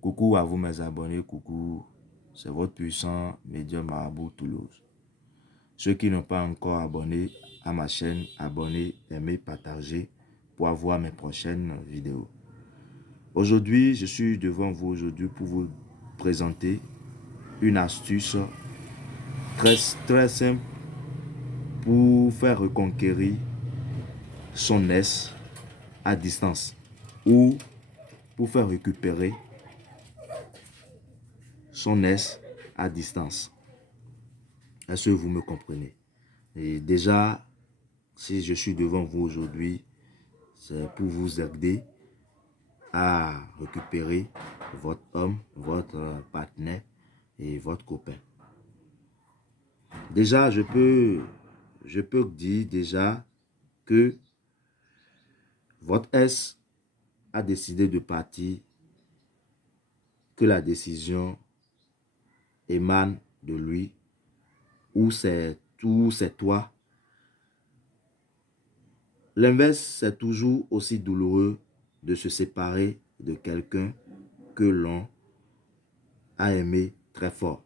Coucou à vous mes abonnés, coucou, c'est votre puissant médium Marabout Toulouse. Ceux qui n'ont pas encore abonné à ma chaîne, abonnez, aimez, partagez pour avoir mes prochaines vidéos. Aujourd'hui, je suis devant vous aujourd'hui pour vous présenter une astuce très simple pour faire reconquérir son ex à distance ou pour faire récupérer son ex à distance. Est-ce que vous me comprenez? Et déjà, si je suis devant vous aujourd'hui, c'est pour vous aider à récupérer votre homme, votre partenaire et votre copain. Déjà, je peux dire déjà que votre ex a décidé de partir, que la décision émane de lui, ou c'est toi. L'inverse, c'est toujours aussi douloureux de se séparer de quelqu'un que l'on a aimé très fort.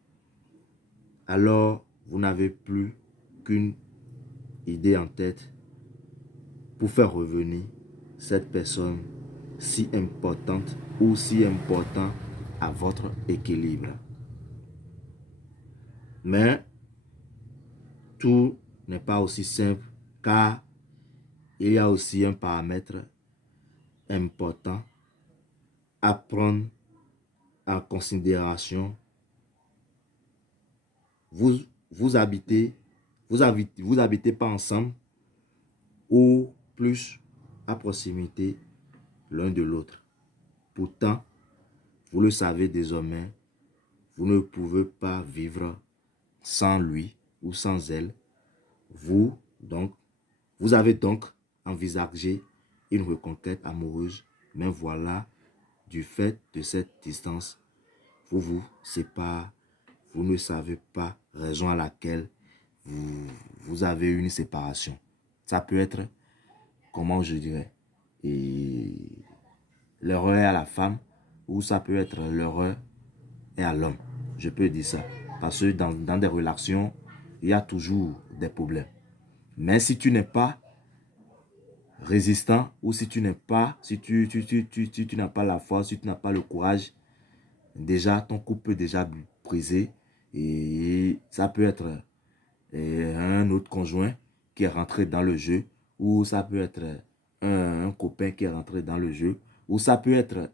Alors, vous n'avez plus qu'une idée en tête pour faire revenir cette personne si importante ou si important à votre équilibre. Mais tout n'est pas aussi simple car il y a aussi un paramètre important à prendre en considération. Vous, vous habitez, vous habitez pas ensemble ou plus à proximité l'un de l'autre. Pourtant, vous le savez désormais, vous ne pouvez pas vivre sans lui ou sans elle. Vous avez donc envisagé une reconquête amoureuse, mais voilà, du fait de cette distance, vous vous séparez, vous ne savez pas raison à laquelle vous avez une séparation. Ça peut être, comment je dirais, l'erreur est à la femme ou ça peut être l'erreur est à l'homme. Je peux dire ça. Parce que dans des relations, il y a toujours des problèmes. Mais si tu n'es pas résistant ou si tu n'es pas, si tu n'as pas la force, si tu n'as pas le courage, déjà ton couple peut déjà briser et ça peut être un autre conjoint qui est rentré dans le jeu ou ça peut être un copain qui est rentré dans le jeu ou ça peut être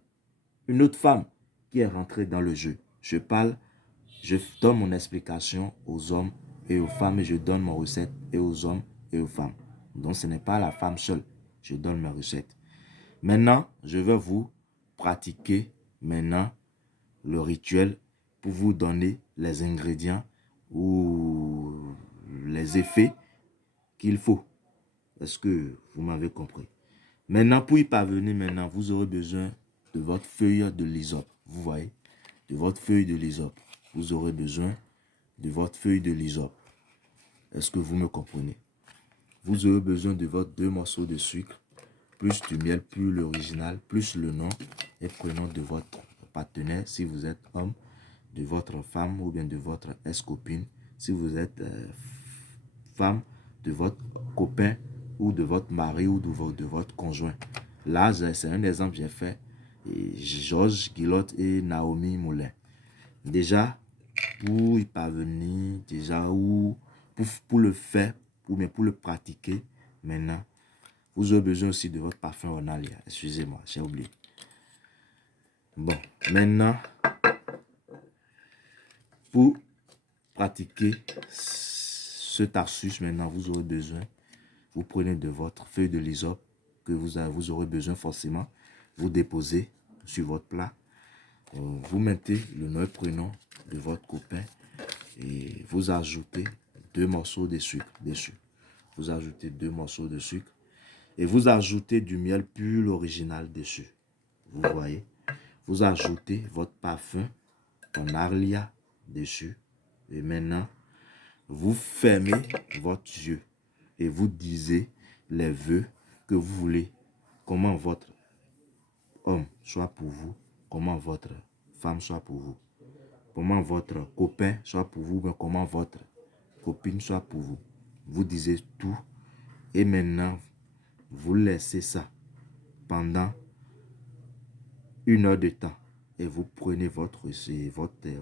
une autre femme qui est rentrée dans le jeu. Je donne mon explication aux hommes et aux femmes et je donne mon recette et aux hommes et aux femmes. Donc ce n'est pas la femme seule, je donne mes recettes. Maintenant, je vais vous pratiquer maintenant le rituel pour vous donner les ingrédients ou les effets qu'il faut. Est-ce que vous m'avez compris? Maintenant, pour y parvenir, maintenant, vous aurez besoin de votre feuille de l'hysope. Vous voyez? De votre feuille de l'hysope. Vous aurez besoin de votre feuille de l'hysope. Est-ce que vous me comprenez? Vous aurez besoin de votre 2 morceaux de sucre, plus du miel pur, l'original, plus le nom et prénom de votre partenaire, si vous êtes homme, de votre femme ou bien de votre ex-copine, si vous êtes femme, de votre copain ou de votre mari ou de votre conjoint. Là, c'est un exemple que j'ai fait. Georges Guillotte et Naomi Moulin. Déjà, pour y parvenir, déjà, ou pour le faire, ou bien pour le pratiquer, maintenant, vous aurez besoin aussi de votre parfum Ronalia. Excusez-moi, j'ai oublié. Bon, maintenant, pour pratiquer cette astuce, maintenant, vous aurez besoin, vous prenez de votre feuille de l'hysope que vous aurez besoin forcément, vous déposez sur votre plat, vous mettez le nom et prénom de votre copain et vous ajoutez 2 morceaux de sucre dessus. Vous ajoutez 2 morceaux de sucre et vous ajoutez du miel pur original dessus. Vous voyez, vous ajoutez votre parfum en Arlia dessus et maintenant vous fermez votre yeux et vous disiez les vœux que vous voulez, comment votre homme soit pour vous, comment votre femme soit pour vous. Comment votre copain soit pour vous, mais comment votre copine soit pour vous. Vous disiez tout et maintenant, vous laissez ça pendant 1 heure de temps et vous prenez votre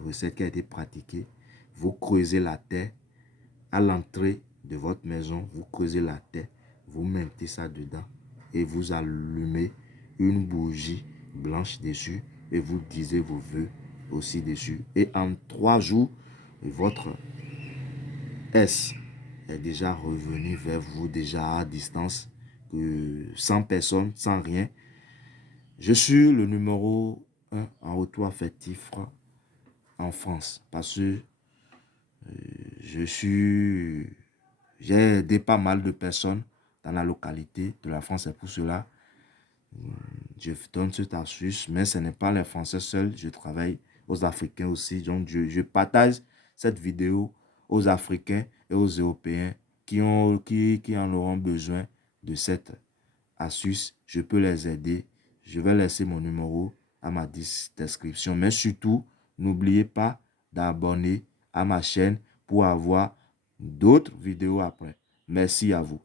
recette qui a été pratiquée, vous creusez la terre à l'entrée de votre maison, vous creusez la terre, vous mettez ça dedans et vous allumez une bougie blanche dessus et vous disiez vos vœux aussi dessus. Et en 3 jours, votre S est déjà revenu vers vous, déjà à distance, sans personne, sans rien. Je suis le numéro 1 en retour affectif en France parce que j'ai aidé pas mal de personnes dans la localité de la France. C'est pour cela je donne cette astuce, mais ce n'est pas les Français seuls. Je travaille aux Africains aussi. Donc, je partage cette vidéo aux Africains et aux Européens qui en auront besoin de cette astuce. Je peux les aider. Je vais laisser mon numéro à ma description. Mais surtout, n'oubliez pas d'abonner à ma chaîne pour avoir d'autres vidéos après. Merci à vous.